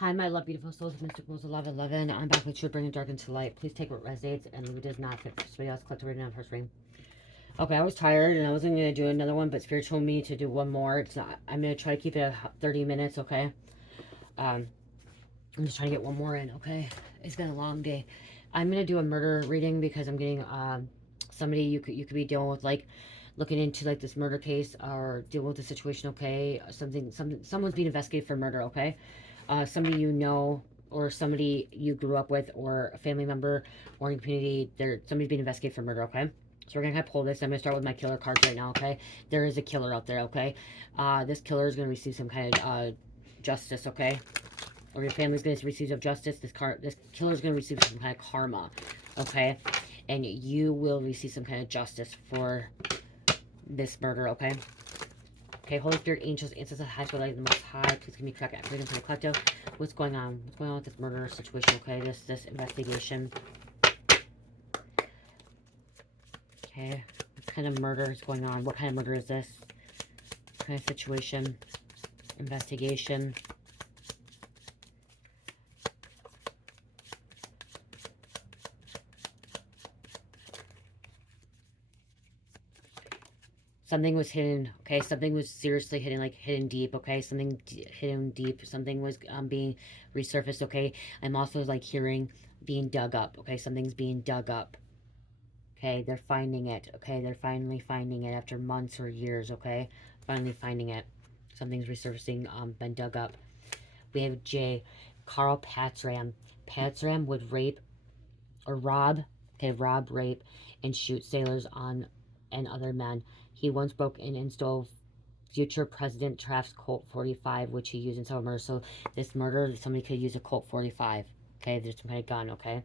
Hi, my love, beautiful souls, mysticals, 1111. I'm back with Truth, bringing dark into light. Please take what resonates and leave it does not fit for somebody else. Collect the reading on first ring. Okay, I was tired and I wasn't going to do another one, but Spirit told me to do one more. It's not, I'm going to try to keep it at 30 minutes, okay? I'm just trying to get one more in, okay? It's been a long day. I'm going to do a murder reading because I'm getting somebody you could be dealing with, like, looking into like this murder case or dealing with the situation, okay? Someone's being investigated for murder, okay? Somebody you know or somebody you grew up with or a family member or in the community, somebody's being investigated for murder, okay? So we're gonna pull this. I'm gonna start with my killer cards right now, okay? There is a killer out there, okay? This killer is gonna receive some kind of justice, okay? Or your family's gonna receive some justice. This killer is gonna receive some kind of karma, okay? And you will receive some kind of justice for this murder, okay? Okay, Holy Spirit, angels, ancestors, high spirit, light, the most high, please give me correct freedom for the collective. What's going on? What's going on with this murder situation? Okay, this investigation. Okay, what kind of murder is going on? What kind of murder is this? What kind of situation? Investigation. Something was hidden, okay? Something was seriously hidden, like hidden deep, okay? Something hidden deep. Something was being resurfaced, okay? I'm also like hearing being dug up, okay? Something's being dug up. Okay, they're finding it, okay? They're finally finding it after months or years, okay? Finally finding it. Something's resurfacing, been dug up. We have J. Carl Patzram. Patzram would rape or rob, okay, rob, rape, and shoot sailors on and other men. He once broke in and stole future President Taft's Colt 45, which he used in several murders. So this murder, somebody could use a Colt 45. Okay, there's some kind of gun, okay?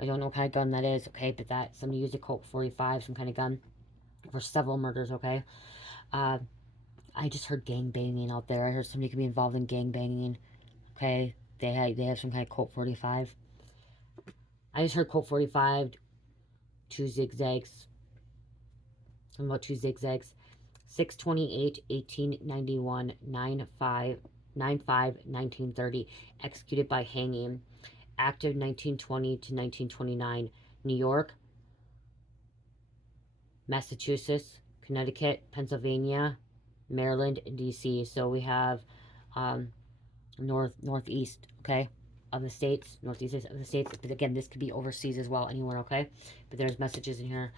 I don't know what kind of gun that is, okay? But that, somebody used a Colt 45, some kind of gun, for several murders, okay? Uh, I just heard gang banging out there. I heard somebody could be involved in gang banging, okay? They have some kind of Colt 45. I just heard Colt 45, two zigzags, something about two zigzags. 6/28, 1891, 9/5, 1930, executed by hanging. Active 1920 to 1929. New York, Massachusetts, Connecticut, Pennsylvania, Maryland, and DC. So we have um, northeast, okay, of the states, northeast of the states. But again, this could be overseas as well, anywhere, okay? But there's messages in here.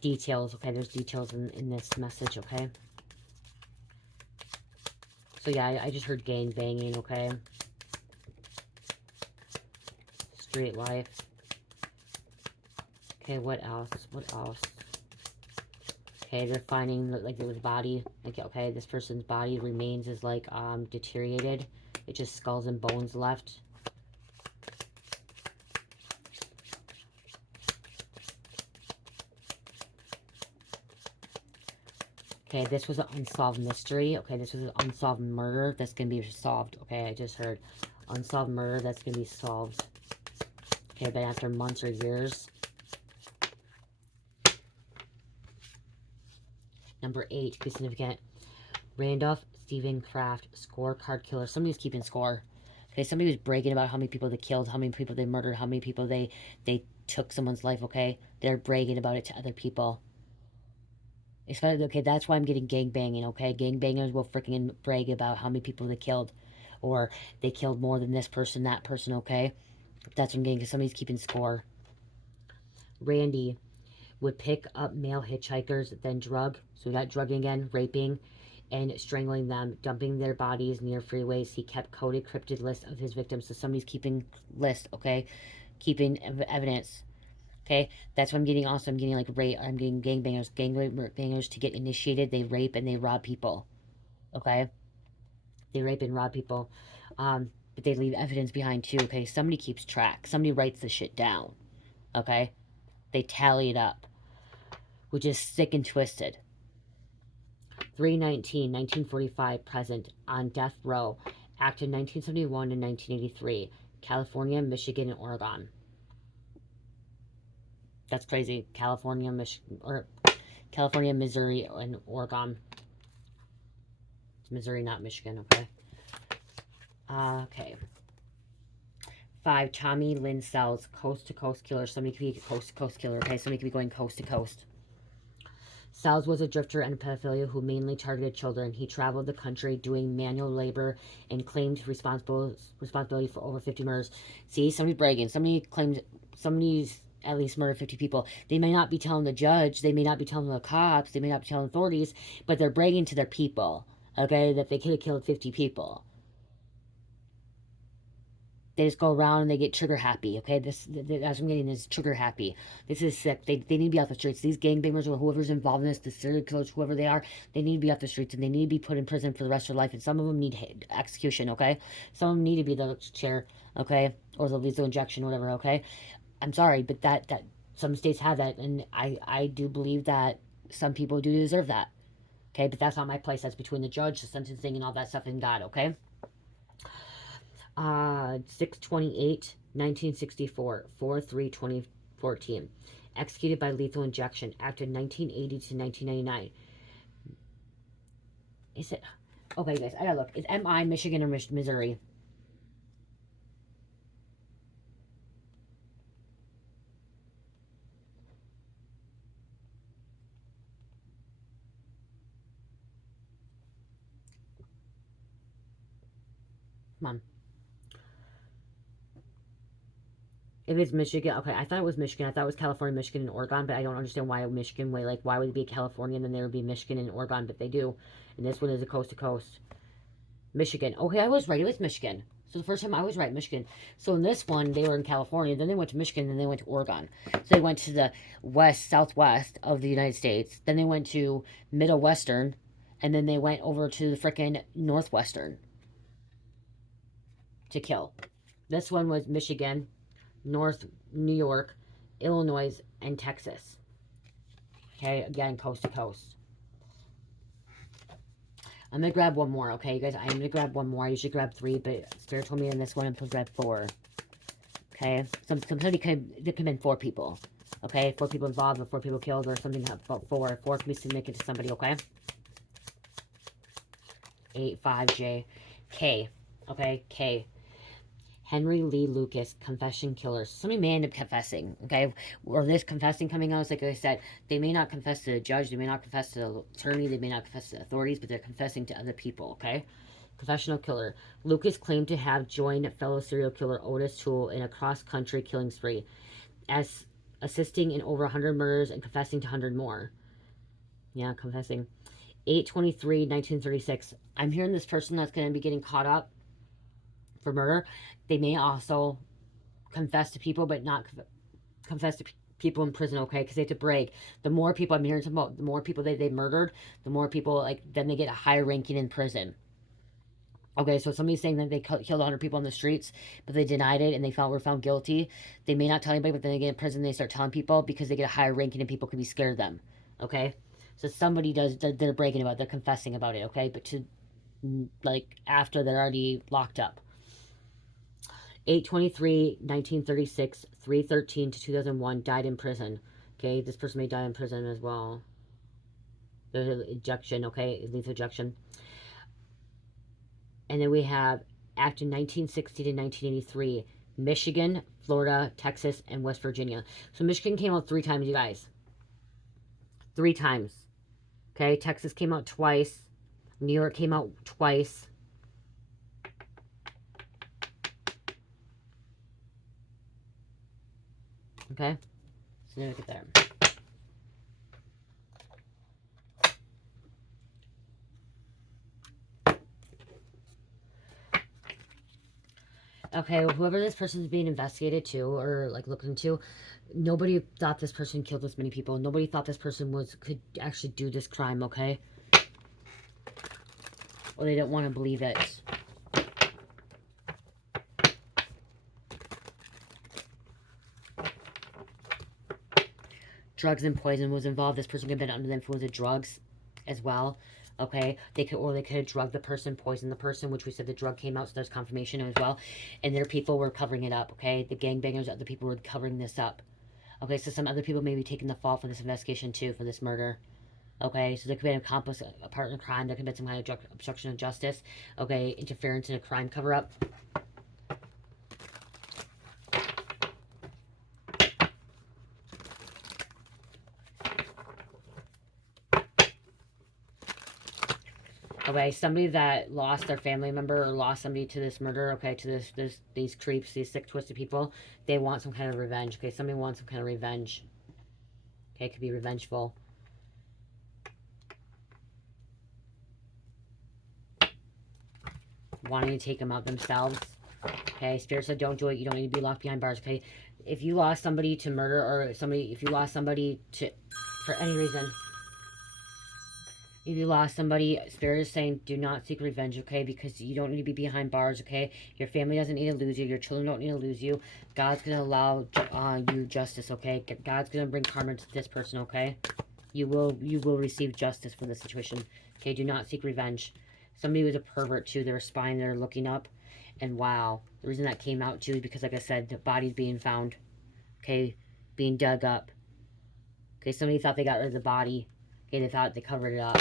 Details, okay? There's details in this message, okay? So yeah, I just heard gang banging, okay? Street life. Okay, what else? What else? Okay, they're finding like there was body. Like, okay, this person's body remains is like deteriorated. It's just skulls and bones left. Okay, this was an unsolved mystery. Okay, this was an unsolved murder that's gonna be solved. Okay, I just heard unsolved murder that's gonna be solved. Okay, but after months or years. Number 8, be significant. Randolph Stephen Kraft, scorecard killer. Somebody was keeping score. Okay, somebody was bragging about how many people they killed, how many people they murdered, how many people they took someone's life, okay? They're bragging about it to other people. Especially, okay, that's why I'm getting gang banging, okay? Gang bangers will freaking brag about how many people they killed. Or they killed more than this person, that person, okay? That's what I'm getting, because somebody's keeping score. Randy would pick up male hitchhikers, then drug. So we got drugging again, raping, and strangling them, dumping their bodies near freeways. He kept coded, cryptic lists of his victims. So somebody's keeping lists, okay? Keeping evidence. Okay, that's what I'm getting. Also, I'm getting like rape. I'm getting gangbangers. Gangbangers to get initiated. They rape and they rob people. Okay, they rape and rob people. But they leave evidence behind too. Okay, somebody keeps track. Somebody writes the shit down. Okay, they tally it up, which is sick and twisted. 3/19, 1945, present on death row. Active 1971 and 1983. California, Michigan, and Oregon. That's crazy. California, Michigan, or California, Missouri, and Oregon. Missouri, not Michigan, okay? Okay. 5, Tommy Lynn Sells, Coast to Coast Killer. Somebody could be a Coast to Coast Killer, okay? Somebody could be going coast to coast. Sells was a drifter and pedophilia who mainly targeted children. He traveled the country doing manual labor and claimed responsibility for over 50 murders. See, somebody's bragging. Somebody claimed somebody's at least murdered 50 people. They may not be telling the judge. They may not be telling the cops. They may not be telling authorities, but they're bragging to their people, okay, that they could have killed 50 people. They just go around and they get trigger happy, okay? That's what I'm getting, is trigger happy. This is sick. They need to be off the streets. These gangbangers or whoever's involved in this, the serial killers, whoever they are, they need to be off the streets and they need to be put in prison for the rest of their life. And some of them need execution, okay? Some of them need to be the chair, okay? Or the lethal injection, whatever, okay? I'm sorry, but that some states have that, and I do believe that some people do deserve that, okay? But that's not my place. That's between the judge, the sentencing, and all that stuff, and God, okay? 6/28, 1964, 4/3/2014. Executed by lethal injection. Active 1980 to 1999. Is it? Okay, guys, I gotta look. Is MI Michigan or Missouri? Come on. If it's Michigan, okay, I thought it was Michigan. I thought it was California, Michigan, and Oregon, but I don't understand why Michigan, why would it be California and then there would be Michigan and Oregon, but they do. And this one is a coast to coast. Michigan. Okay, I was right. It was Michigan. So the first time I was right, Michigan. So in this one, they were in California. Then they went to Michigan. Then they went to Oregon. So they went to the southwest of the United States. Then they went to middle western. And then they went over to the frickin' northwestern to kill. This one was Michigan, North New York, Illinois, and Texas. Okay, again, coast to coast. I'm going to grab one more, okay, you guys? I'm going to grab one more. I usually grab 3, but Spirit told me in this one I'm supposed to grab 4. Okay? Somebody could have been 4 people. Okay? 4 people involved or 4 people killed or something about 4. 4 can be significant to somebody, okay? 8, 5, J. K. Okay? K. Henry Lee Lucas, confession killers. Somebody may end up confessing, okay? Or this confessing coming out, like I said, they may not confess to the judge, they may not confess to the attorney, they may not confess to the authorities, but they're confessing to other people, okay? Confessional killer. Lucas claimed to have joined fellow serial killer Otis Toole in a cross-country killing spree, as assisting in over 100 murders and confessing to 100 more. Yeah, confessing. 8/23/1936. I'm hearing this person that's going to be getting caught up for murder. They may also confess to people, but not confess to people in prison, okay? Because they have to break. The more people I'm hearing about, the more people they murdered, the more people, like, then they get a higher ranking in prison. Okay, so somebody's saying that they killed 100 people on the streets, but they denied it and they were found guilty. They may not tell anybody, but then they get in prison, they start telling people because they get a higher ranking and people can be scared of them. Okay? So somebody they're breaking about it, they're confessing about it, okay? But to, like, after they're already locked up. 8/23/1936, 3/13 to 2001, died in prison. Okay, this person may die in prison as well. There's ejection, okay, lethal ejection. And then we have active 1960 to 1983, Michigan, Florida, Texas, and West Virginia. So Michigan came out 3 times, you guys. 3 times. Okay, Texas came out twice. New York came out twice. Okay, so now look at there. Okay, well, whoever this person is being investigated to or like looked into, nobody thought this person killed this many people. Nobody thought this person could actually do this crime, okay? Or they didn't want to believe it. Drugs and poison was involved. This person could have been under the influence of drugs as well. Okay, they could have drugged the person, poisoned the person, which we said the drug came out, so there's confirmation as well. And their people were covering it up. Okay, the gangbangers, other people were covering this up. Okay, so some other people may be taking the fall for this investigation too, for this murder. Okay, so there could be an accomplice, a partner in crime. There could be some kind of obstruction of justice. Okay, interference in a crime cover-up. Okay, somebody that lost their family member or lost somebody to this murder, okay, to these creeps, these sick, twisted people, they want some kind of revenge. Okay, somebody wants some kind of revenge. Okay, it could be revengeful. Wanting to take them out themselves. Okay, Spirit said don't do it. You don't need to be locked behind bars, okay? If you lost somebody to murder or if you lost somebody to, for any reason, if you lost somebody, Spirit is saying do not seek revenge, okay? Because you don't need to be behind bars, okay? Your family doesn't need to lose you. Your children don't need to lose you. God's going to allow you justice, okay? God's going to bring karma to this person, okay? You will receive justice for this situation, okay? Do not seek revenge. Somebody was a pervert, too. They were spying. They were looking up. And wow, the reason that came out, too, is because, like I said, the body's being found, okay? Being dug up. Okay, somebody thought they got rid of the body. Okay, they thought they covered it up.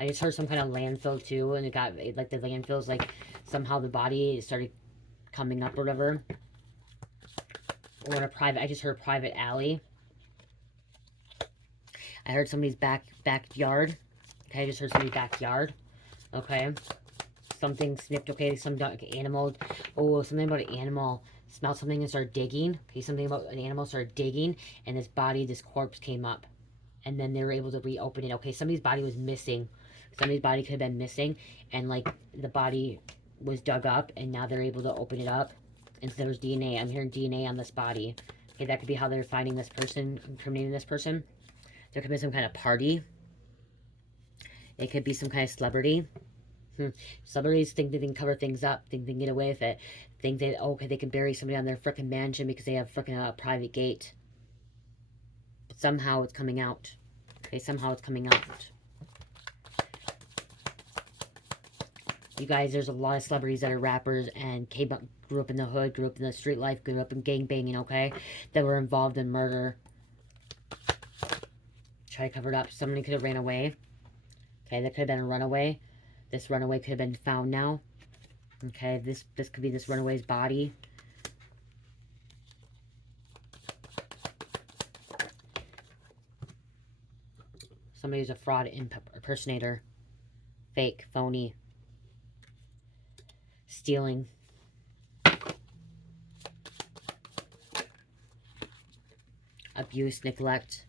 I just heard some kind of landfill too, and it got like the landfills, like somehow the body started coming up or whatever. Or in a private, I just heard private alley. I heard somebody's backyard. Okay, I just heard somebody's backyard. Okay, something snipped. Okay, some animal. Oh, something about an animal. Smelled something and started digging. Okay, something about an animal started digging, and this body, this corpse came up, and then they were able to reopen it. Okay, somebody's body was missing. Somebody's body could have been missing, and like the body was dug up, and now they're able to open it up. And so there was DNA. I'm hearing DNA on this body. Okay, that could be how they're finding this person, incriminating this person. There could be some kind of party. It could be some kind of celebrity. Celebrities think they can cover things up, think they can get away with it, think that, okay, they can bury somebody on their frickin' mansion because they have frickin' private gate. But somehow it's coming out. Okay, somehow it's coming out. You guys, there's a lot of celebrities that are rappers and grew up in the hood, grew up in the street life, grew up in gang banging, okay? That were involved in murder. Try to cover it up. Somebody could have ran away. Okay, that could have been a runaway. This runaway could have been found now. Okay, this could be this runaway's body. Somebody who's a fraud impersonator. Fake, phony. Stealing. Abuse, neglect.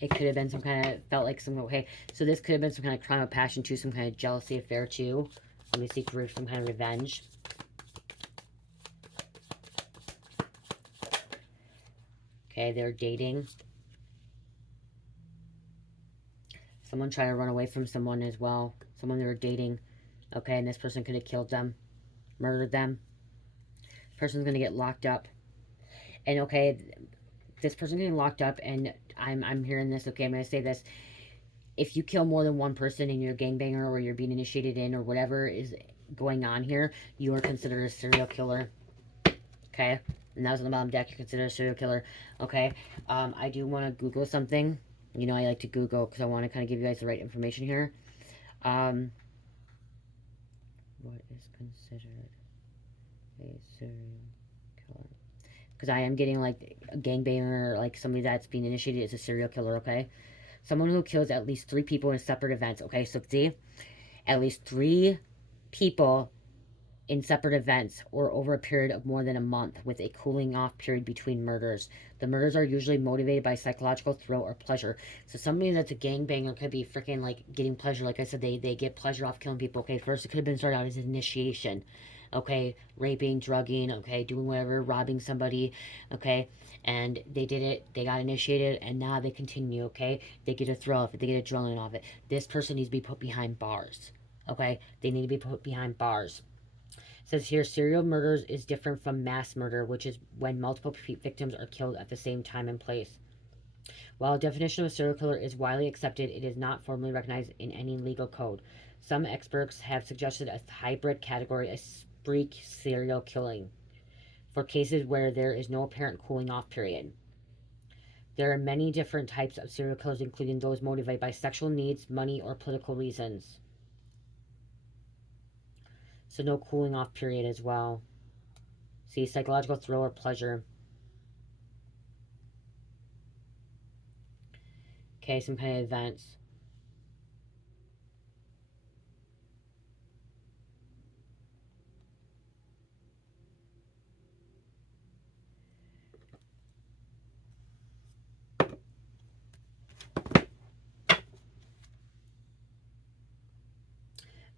It could have been some kind of, felt like some, okay, so this could have been some kind of crime of passion too, some kind of jealousy affair too. Let me seek for some kind of revenge. Okay, they're dating. Someone tried to run away from someone as well. Someone they were dating. Okay, and this person could have killed them. Murdered them. This person's going to get locked up. And okay, this person's getting locked up, and I'm hearing this, okay, I'm going to say this. If you kill more than one person and you're a gangbanger or you're being initiated in or whatever is going on here, you are considered a serial killer. Okay? And that was on the bottom deck. You're considered a serial killer. Okay? I do want to Google something. You know, I like to Google because I want to kind of give you guys the right information here. What is considered a serial killer? Because I am getting like a gangbanger, like somebody that's being initiated as a serial killer, okay? Someone who kills at least 3 people in separate events, okay? So see, at least 3 people in separate events or over a period of more than a month with a cooling off period between murders. The murders are usually motivated by psychological thrill or pleasure. So somebody that's a gangbanger could be freaking like getting pleasure. Like I said, they get pleasure off killing people. Okay, first it could have been started out as initiation. Okay, raping, drugging, okay, doing whatever, robbing somebody, okay, and they did it, they got initiated, and now they continue, okay, they get a thrill off it, they get adrenaline off it. This person needs to be put behind bars, okay, they need to be put behind bars. It says here, serial murders is different from mass murder, which is when multiple victims are killed at the same time and place. While a definition of a serial killer is widely accepted, it is not formally recognized in any legal code. Some experts have suggested a hybrid category, a spree serial killing, for cases where there is no apparent cooling off period. There are many different types of serial killers, including those motivated by sexual needs, money, or political reasons. So no cooling off period as well. See, psychological thrill or pleasure. Okay, some kind of events.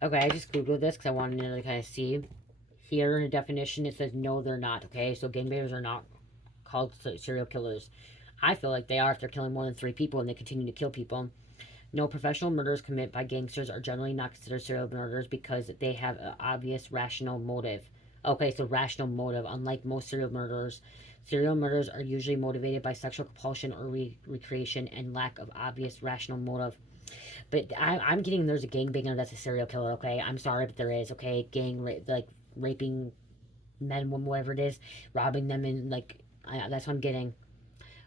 Okay, I just Googled this because I wanted to kind of see. Here in the definition, it says no, they're not. Okay, so gangbangers are not called serial killers. I feel like they are if they're killing more than 3 people and they continue to kill people. No, professional murders committed by gangsters are generally not considered serial murders because they have an obvious rational motive. Okay, so rational motive. Unlike most serial murders are usually motivated by sexual compulsion or recreation and lack of obvious rational motive. But I'm getting there's a gangbanger that's a serial killer. Okay, I'm sorry, but there is. Okay, like raping men, whatever it is, robbing them, and like that's what I'm getting.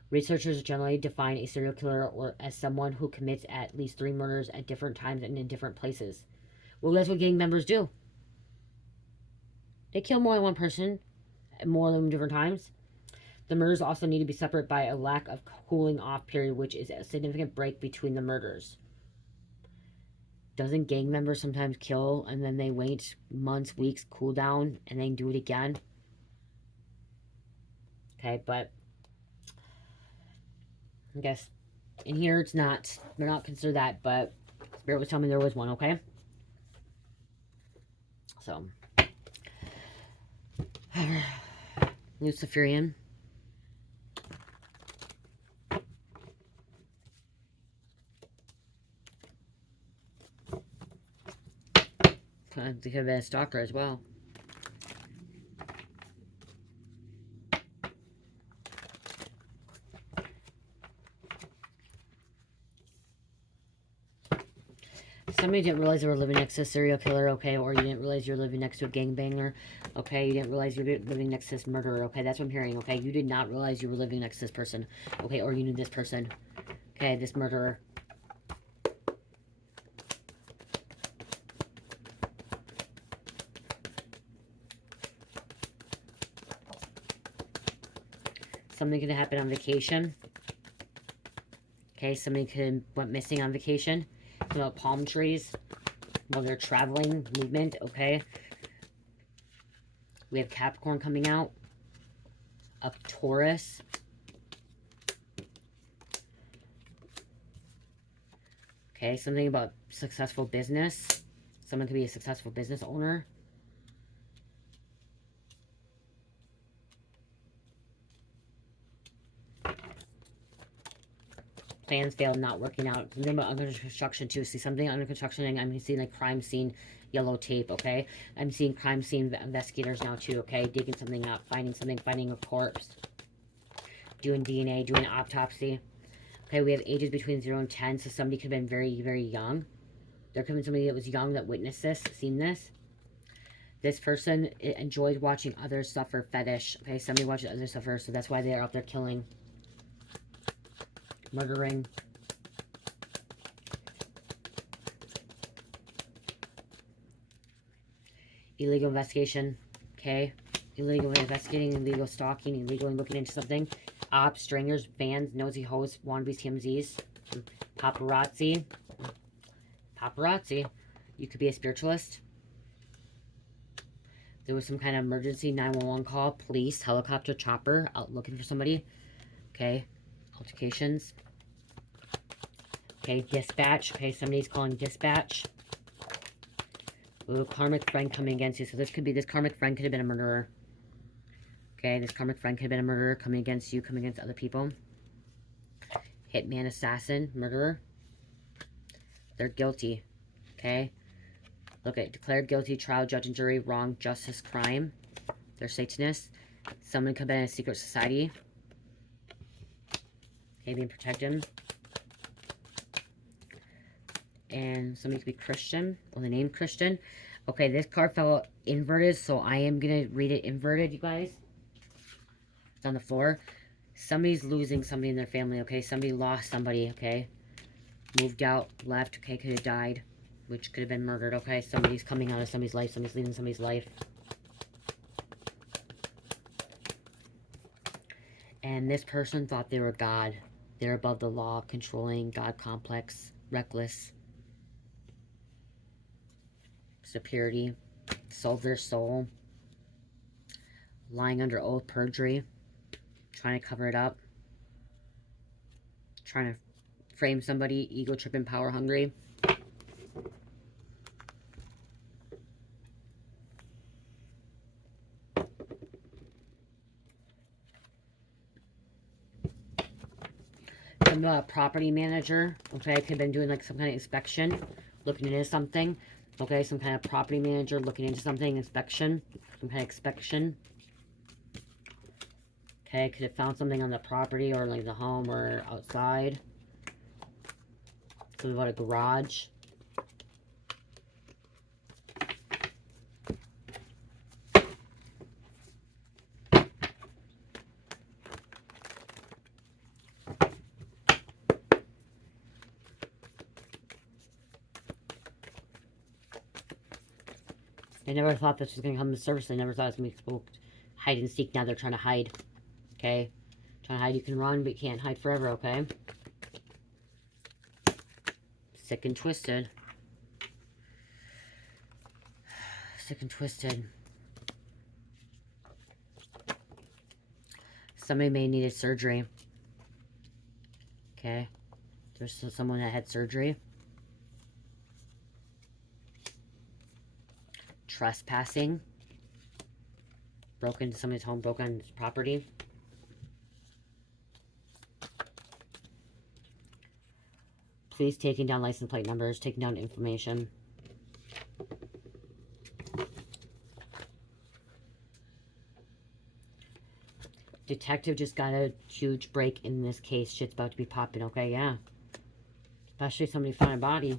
Researchers generally define a serial killer or as someone who commits at least 3 murders at different times and in different places. Well, that's what gang members do. They kill more than one person at more than different times. The murders also need to be separate by a lack of cooling off period, which is a significant break between the murders. Doesn't gang members sometimes kill and then they wait months, weeks, cool down, and then do it again? Okay, but I guess in here it's not. They're not considered that, but Spirit was telling me there was one, okay? So, Luciferian. They could have been a stalker as well. Somebody didn't realize they were living next to a serial killer, okay? Or you didn't realize you were living next to a gangbanger, okay? You didn't realize you were living next to this murderer, okay? That's what I'm hearing, okay? You did not realize you were living next to this person, okay? Or you knew this person, okay? This murderer. Something could happen on vacation. Okay, somebody could went missing on vacation. You know, palm trees while they're traveling, movement, okay? We have Capricorn coming out. A Taurus. Okay, something about successful business. Someone could be a successful business owner. Plans failed, not working out. Something about under construction too. See something under construction, and I'm seeing like crime scene, yellow tape. Okay, I'm seeing crime scene investigators now too. Okay, digging something up, finding something, finding a corpse, doing DNA, doing an autopsy. Okay, we have ages between 0 and 10, so somebody could have been very, very young. There could have been somebody that was young that witnessed this, seen this. This person enjoys watching others suffer, fetish. Okay, somebody watches others suffer, so that's why they're out there killing, murdering. Illegal investigation, okay? Illegal investigating, illegal stalking, illegal looking into something. Ops, stringers, fans, nosy hoes, wannabes, TMZs. Paparazzi. Paparazzi. You could be a spiritualist. There was some kind of emergency 911 call. Police, helicopter, chopper, out looking for somebody. Okay. Altercations. Okay, dispatch. Okay, somebody's calling dispatch. A little karmic friend coming against you. So this karmic friend could have been a murderer. Okay, this karmic friend could have been a murderer coming against you, coming against other people. Hitman, assassin, murderer. They're guilty. Okay. Look at declared guilty, trial, judge, and jury, wrong, justice, crime. They're Satanists. Someone could have been in a secret society. Okay, being protected. And somebody could be Christian, or the name Christian. Okay, this card fell inverted, so I am going to read it inverted, you guys. It's on the floor. Somebody's losing somebody in their family, okay? Somebody lost somebody, okay? Moved out, left, okay? Could have died, which could have been murdered, okay? Somebody's coming out of somebody's life. Somebody's leaving somebody's life. And this person thought they were God. They're above the law, controlling, God complex, reckless, superiority, sold their soul, lying under oath, perjury, trying to cover it up, trying to frame somebody, ego tripping, power hungry. I'm not a property manager, okay? Could have been doing like some kind of inspection, looking into something, okay? Some kind of property manager looking into something, inspection, some kind of inspection. Okay, could have found something on the property or like the home or outside. Something about a garage. They never thought this was going to come to surface. They never thought it was going to be exposed. Hide and seek. Now they're trying to hide. Okay? Trying to hide. You can run, but you can't hide forever, okay? Sick and twisted. Sick and twisted. Somebody may need a surgery. Okay? There's someone that had surgery. Trespassing. Broke into somebody's home, broke on his property. Police taking down license plate numbers, taking down information. Detective just got a huge break in this case. Shit's about to be popping, okay? Yeah. Especially if somebody found a body.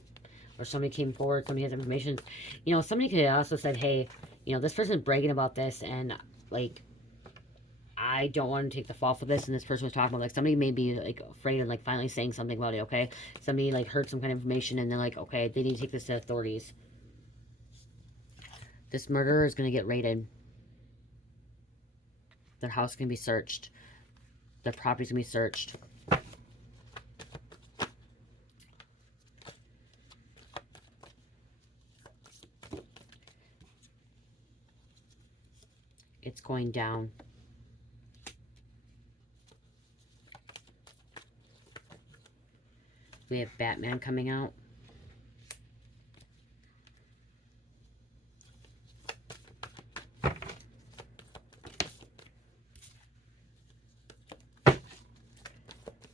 Or somebody came forward, somebody has information. You know, somebody could have also said, hey, you know, this person's bragging about this, and, like, I don't want to take the fall for this, and this person was talking about, like, somebody may be, like, afraid of, like, finally saying something about it, okay? Somebody, like, heard some kind of information, and they're like, okay, they need to take this to authorities. This murderer is going to get raided. Their house can be searched. Their property's going to be searched. It's going down. We have Batman coming out.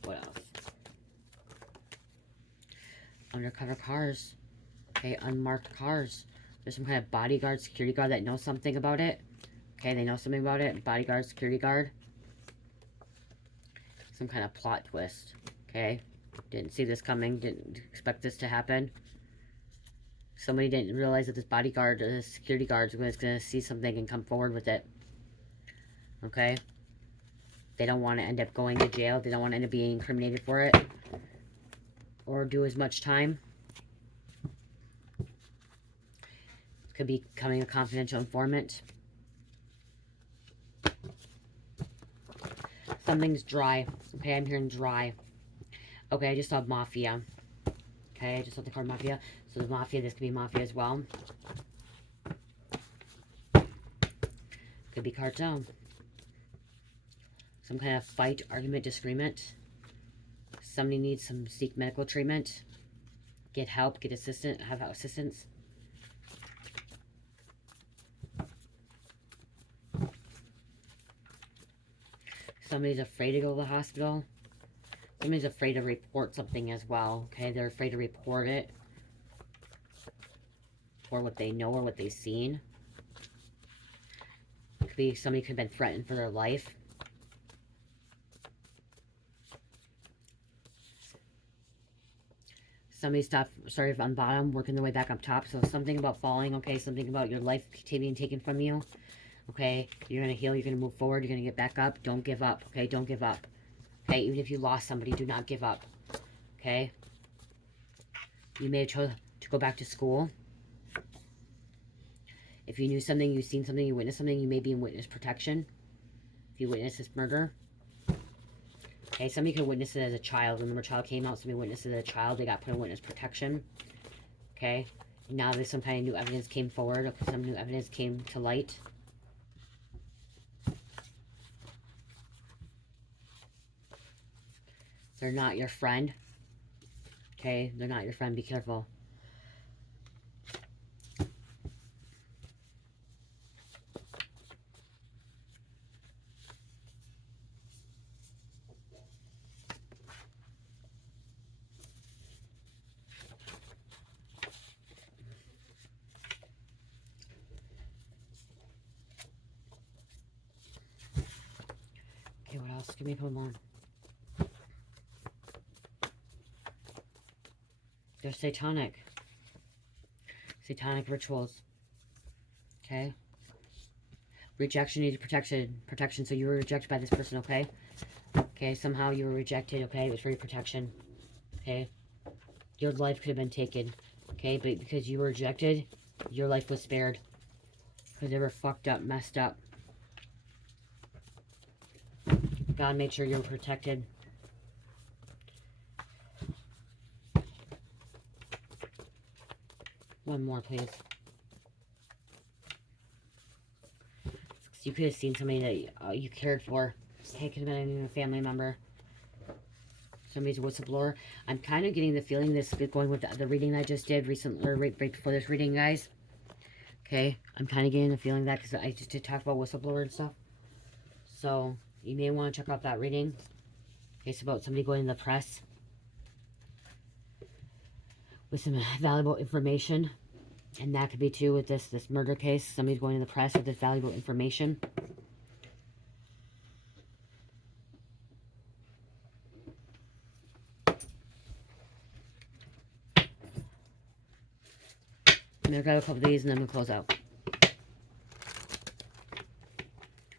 What else? Undercover cars. Okay, unmarked cars. There's some kind of bodyguard, security guard that knows something about it. Okay, they know something about it. Bodyguard, security guard. Some kind of plot twist. Okay. Didn't see this coming. Didn't expect this to happen. Somebody didn't realize that this bodyguard, this security guard, was going to see something and come forward with it. Okay. They don't want to end up going to jail. They don't want to end up being incriminated for it. Or do as much time. Could be becoming a confidential informant. Something's dry. Okay, I'm hearing dry. Okay, I just saw mafia. Okay, I just saw the card mafia. So the mafia, this could be mafia as well. Could be cartel. Some kind of fight, argument, disagreement. Somebody needs some seek medical treatment. Get help, get assistance, have assistance. Somebody's afraid to go to the hospital. Somebody's afraid to report something as well. Okay, they're afraid to report it. Or what they know or what they've seen. It could be somebody could have been threatened for their life. Somebody started on bottom, working their way back up top. So something about falling, okay? Something about your life being taken from you. Okay, you're going to heal, you're going to move forward, you're going to get back up. Don't give up, okay? Don't give up. Okay, even if you lost somebody, do not give up. Okay? You may have chosen to go back to school. If you knew something, you've seen something, you witnessed something, you may be in witness protection. If you witness this murder. Okay, somebody could witness it as a child. Remember, a child came out, somebody witnessed it as a child, they got put in witness protection. Okay? Now there's some kind of new evidence came forward. Okay, some new evidence came to light. They're not your friend. Okay? They're not your friend. Be careful. Okay, what else? Give me a couple more. They're satanic. Satanic rituals. Okay? Rejection needed protection. So you were rejected by this person, okay? Okay, somehow you were rejected, okay? It was for your protection. Okay? Your life could have been taken. Okay, but because you were rejected, your life was spared. Because they were fucked up, messed up. God made sure you were protected. One more, please. You could have seen somebody that you cared for. Okay, could have been a family member. Somebody's a whistleblower. I'm kind of getting the feeling this is going with the reading I just did recently, or right before this reading, guys. Okay, I'm kind of getting the feeling that because I just did talk about whistleblower and stuff. So, you may want to check out that reading. Okay, it's about somebody going to the press with some valuable information. And that could be too with this murder case. Somebody's going to the press with this valuable information. I'm going to grab a couple of these and then we'll close out.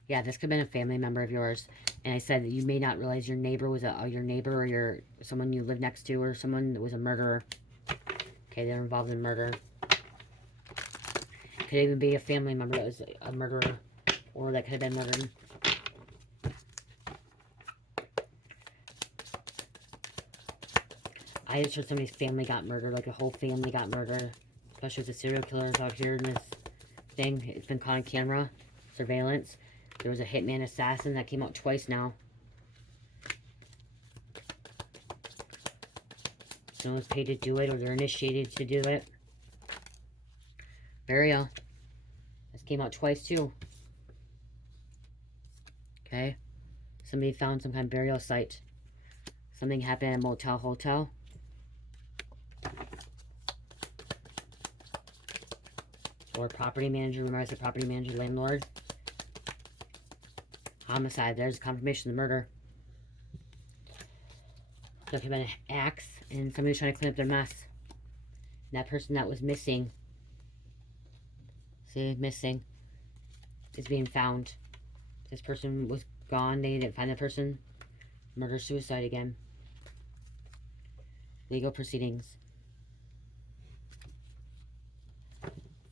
Yeah, this could have been a family member of yours. And I said that you may not realize your neighbor was your neighbor or someone you live next to or someone that was a murderer. Okay, they're involved in murder. Could even be a family member that was a murderer or that could have been murdered. I just heard somebody's family got murdered, like a whole family got murdered. Especially with the serial killers out here in this thing. It's been caught on camera, surveillance. There was a hitman assassin that came out twice now. Someone's paid to do it or they're initiated to do it. Burial. This came out twice too. Okay. Somebody found some kind of burial site. Something happened at a motel, hotel. Or property manager. Remember I said property manager, landlord. Homicide. There's confirmation of the murder. There could have been an axe and somebody was trying to clean up their mess. And that person that was missing. See, missing. Is being found. This person was gone. They didn't find the person. Murder, suicide again. Legal proceedings.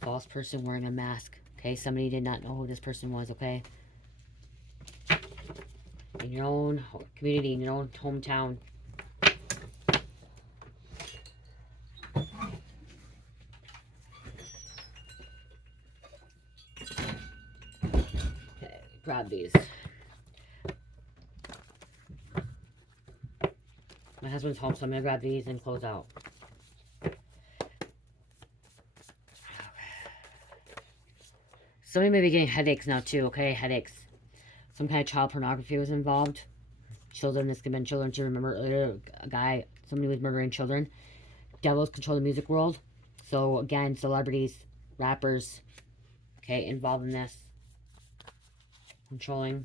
False person wearing a mask. Okay, somebody did not know who this person was, okay? In your own community, in your own hometown. Okay, grab these. My husband's home, so I'm going to grab these and close out. Somebody may be getting headaches now too, okay? Headaches. Some kind of child pornography was involved. Children, this could have been children too. Remember earlier, somebody was murdering children. Devils control the music world. So again, celebrities, rappers, okay, involved in this. Controlling.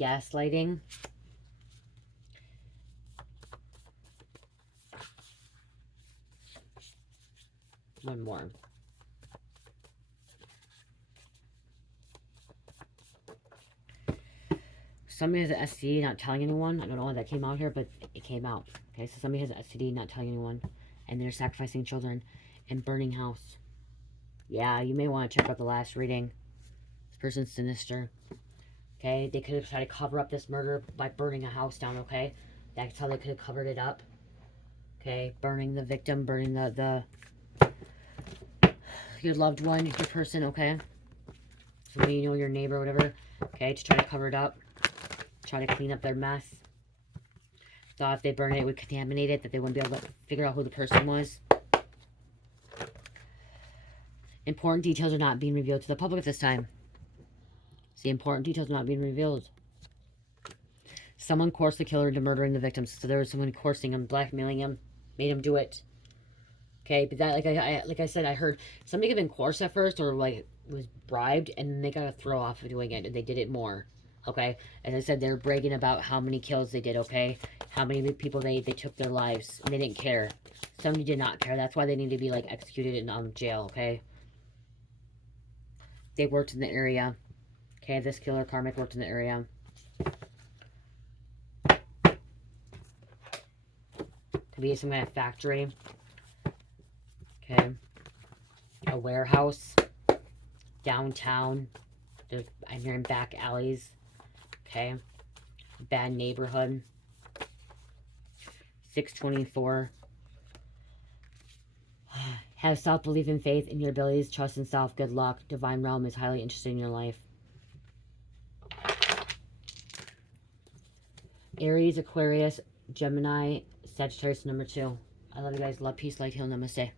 Gaslighting. One more. somebody has an STD not telling anyone. I don't know why that came out here, but it came out. Okay, so somebody has an STD not telling anyone, and they're sacrificing children and burning house. Yeah, you may want to check out the last reading. This person's sinister. Okay, they could have tried to cover up this murder by burning a house down, okay? That's how they could have covered it up. Okay, burning the victim, burning your loved one, your person, okay? Somebody you know, your neighbor, whatever, okay, to try to cover it up. Try to clean up their mess. Thought if they burn it, it would contaminate it, that they wouldn't be able to figure out who the person was. Important details are not being revealed to the public at this time. See, important details are not being revealed. Someone coerced the killer into murdering the victims. So there was someone coercing him, blackmailing him, made him do it. Okay, but that, like I said, I heard somebody had been coerced at first, or like was bribed, and then they got a throw off of doing it, and they did it more. Okay, as I said, they're bragging about how many kills they did. Okay, how many people they took their lives, and they didn't care. Somebody did not care. That's why they need to be like executed in jail. Okay, they worked in the area. Okay, this killer karmic worked in the area. Could be some kind of factory. Okay, a warehouse, downtown. I'm hearing back alleys. Okay, bad neighborhood. 624. Have self-belief and faith in your abilities, trust in self, good luck. Divine realm is highly interested in your life. Aries, Aquarius, Gemini, Sagittarius, number 2. I love you guys. Love, peace, light, heal, namaste.